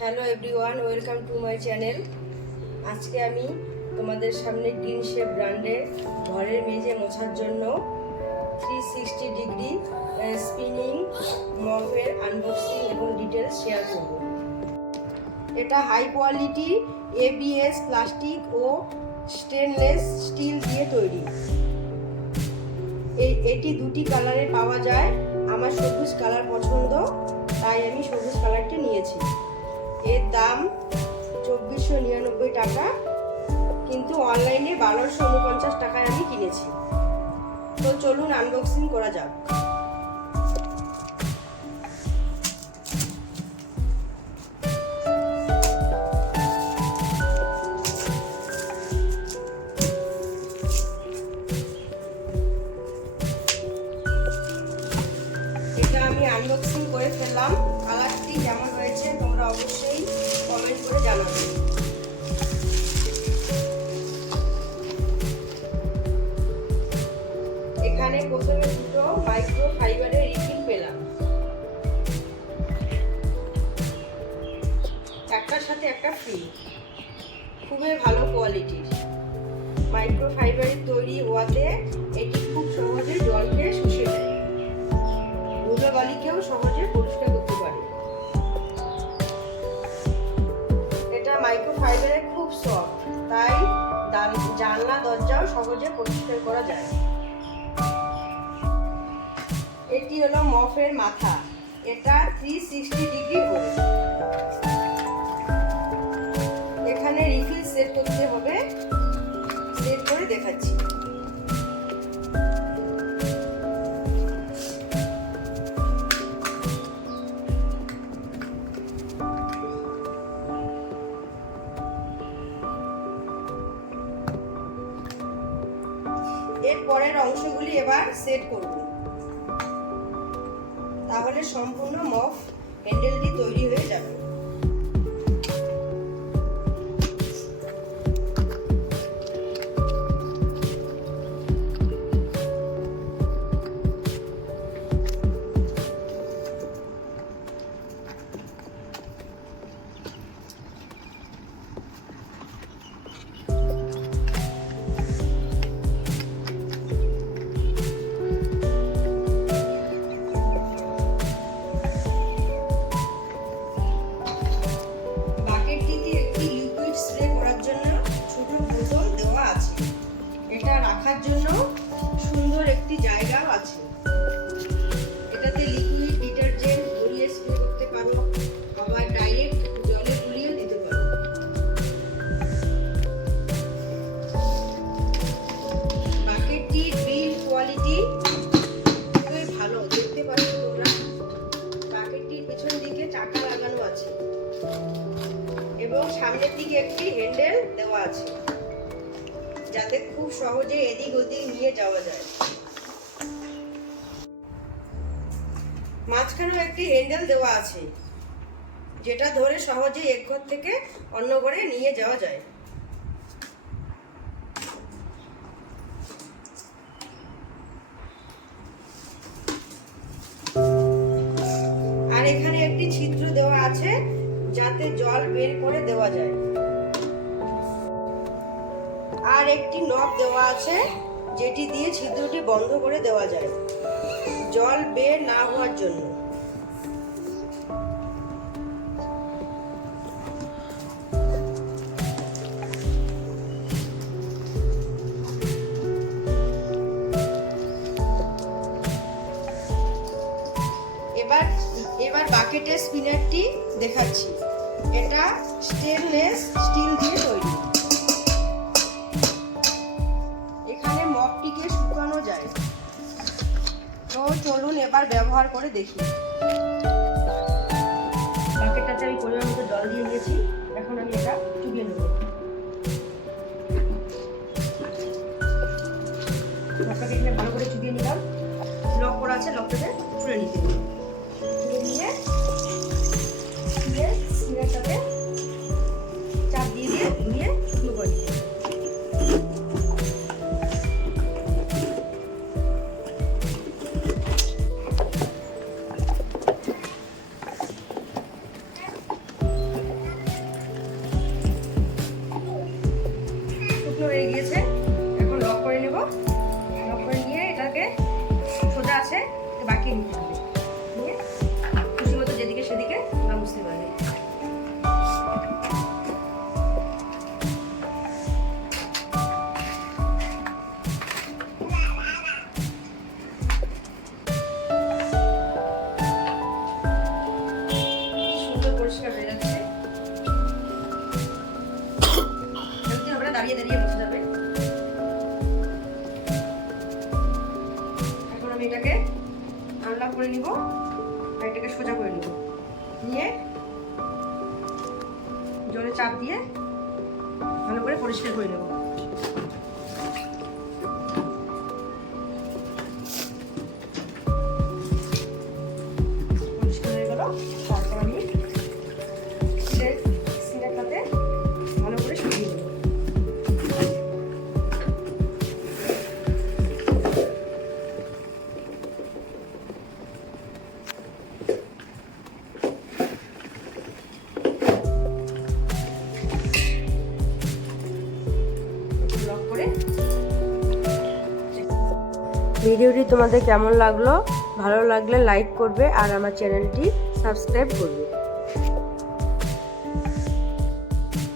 Hello everyone, welcome to my channel. আজকে আমি তোমাদের সামনে গ্রিন শেপ ব্র্যান্ডের ঘরের মেঝে মোছার জন্য থ্রি সিক্সটি ডিগ্রি স্পিনিং মপের আনবক্সিং এবং ডিটেলস শেয়ার করব। এটা হাই কোয়ালিটি এবিএস প্লাস্টিক ও স্টেনলেস স্টিল দিয়ে তৈরি। এটি দুটি কালারে পাওয়া যায়। আমার সবুজ কালার পছন্দ, তাই আমি সবুজ কালারটি নিয়েছি। এর দাম চব্বিশশো নিরানব্বই টাকা, কিন্তু অনলাইনে বারোশো উনপঞ্চাশ টাকায় আমি কিনেছি। তো চলুন আনবক্সিং করা যাক। ফাইবারের রিফিল পেলাম। একটার সাথে একটা ফ্রি খুবই ভালো কোয়ালিটির মাইক্রো ফাইবারের তৈরি ওয়াতে এটি খুব সহজে জলকে শুষে দেয় ধুলোবালিকেও সহজে পরিষ্কার করতে পারে। এটা মাইক্রো ফাইবারের খুব সফট তাই জানলা, দরজাও সহজে পরিষ্কার করা যায়। এটি হলো মফের মাথা? এটা থ্রি সিক্সটি ডিগ্রি এখানে রিফিল সেট করতে হবে। সেট করে দেখাচ্ছি। এর পরের অংশগুলি এবার সেট করব। তাহলে সম্পূর্ণ মফ হ্যান্ডেলটি তৈরি হয়ে যাবে। রাখার জন্য সুন্দর একটি জায়গাও আছে। এটাতে লিকুইড ডিটারজেন্ট গড়িয়ে স্প্রে করতে পারো, আবার ডাইরেক্ট জলে গুলিয়ে দিতে পারো। বাকেটটির বিল কোয়ালিটি খুবই ভালো, দেখতে পাচ্ছ তোমরা। বাকেটটির পিছন দিকে চাকা লাগানো আছে। এবং সামনের দিকে একটি হ্যান্ডেল দেওয়া আছে। যাতে খুব সহজে এদিক ওদিক নিয়ে যাওয়া যায়। মাঝখানেও একটি হ্যান্ডেল দেওয়া আছে, যেটা ধরে সহজে এক ঘর থেকে অন্য ঘরে নিয়ে যাওয়া যায়। আর এখানে একটি ছিদ্র দেওয়া আছে, যাতে জল বের করে দেওয়া যায়। আর একটি নব দেওয়া আছে, যেটি দিয়ে ছিদ্রটি বন্ধ করে দেওয়া যায়। জল বের না হওয়ার জন্য। এবার এবার বাকেটের স্পিনারটি দেখাচ্ছি। এটা স্টেনলেস স্টিল দিয়ে ব্যবহার করে দেখি। বাকিয়ে নিতে হবে হয়ে যাচ্ছে। দেখতে দাঁড়িয়ে দাঁড়িয়ে বসে যাবে। করে নিব। আর এটাকে সোজা করে নিব। নিয়ে জলে চাপ দিয়ে ভালো করে পরিষ্কার করে নেব। পরিষ্কার হয়ে গেল। তারপর আমি ভিডিওটি তোমাদের কেমন লাগল? ভালো লাগলে লাইক করবে আর আমার চ্যানেলটি সাবস্ক্রাইব করবে।